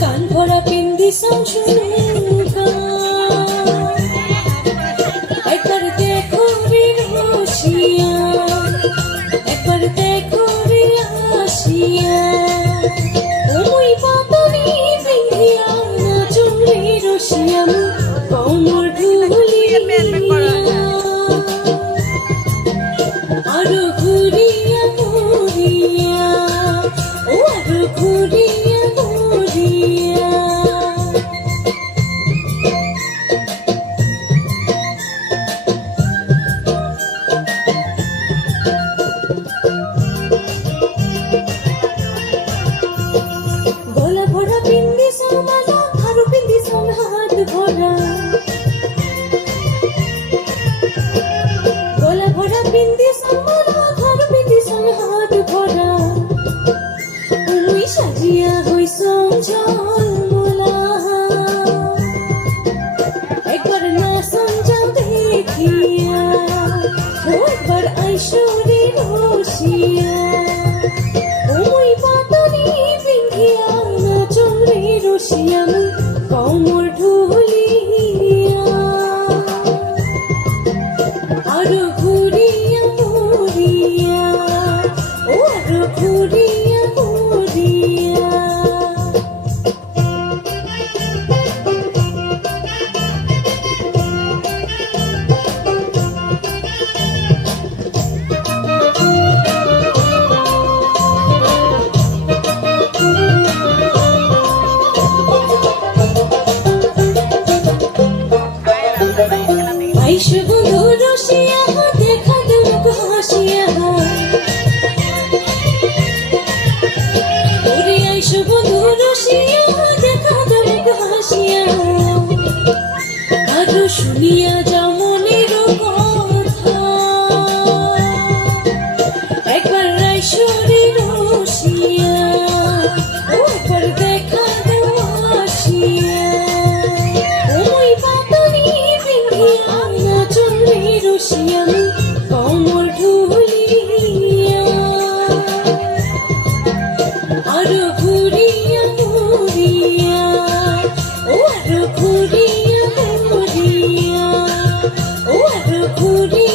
কান ভরা পিন্দি সংসুকা একবার দেখো রে রসিয়া একবার দেখো রে আসিয়া ওই পাতনি বিন্ধিয়া নাচো রে রসিয়া কোমর ঢুলিয়া আরো ঘুরিয়া ঘুরিয়া ও আরো ঘুরিয়া ঘুরিয়া গলা ভরা পিন্দি সমালা হারু পিন্দি সম হাত ভরা গলা ভরা পিন্দি সমালা হারু পিন্দি সম হাত ভরা ওই সাজিয়া হইসম ঝলমলা একবার না সমঝাও দেখিয়া একবার আইসরে রসিয়া ওই পাতনি বিন্ধিয়া নাচো রে রসিয়া কোমর ঢুলিয়া আরো ঘুরিয়া ঘুরিয়া ও আরো ঘুরিয়া ঘুরিয়া আইসো বন্ধু রসিয়া দেখা দুমুখ হাসিয়া ওরে আইসো বন্ধু রসিয়া দেখা দুমুখ হাসিয়া আরো শুনিয়া যাও মনের কথা একবার আইসো রে রসিয়া ও একবার দেখা দাও আসিয়া ওই পাতনি বিন্ধিয়া নাচো রে রসিয়া কোমর ঢুলিয়া আরো ঘুরিয়া ঘুরিয়া ও আরো ঘুরিয়া ঘুরিয়া ও আরো ঘুরিয়া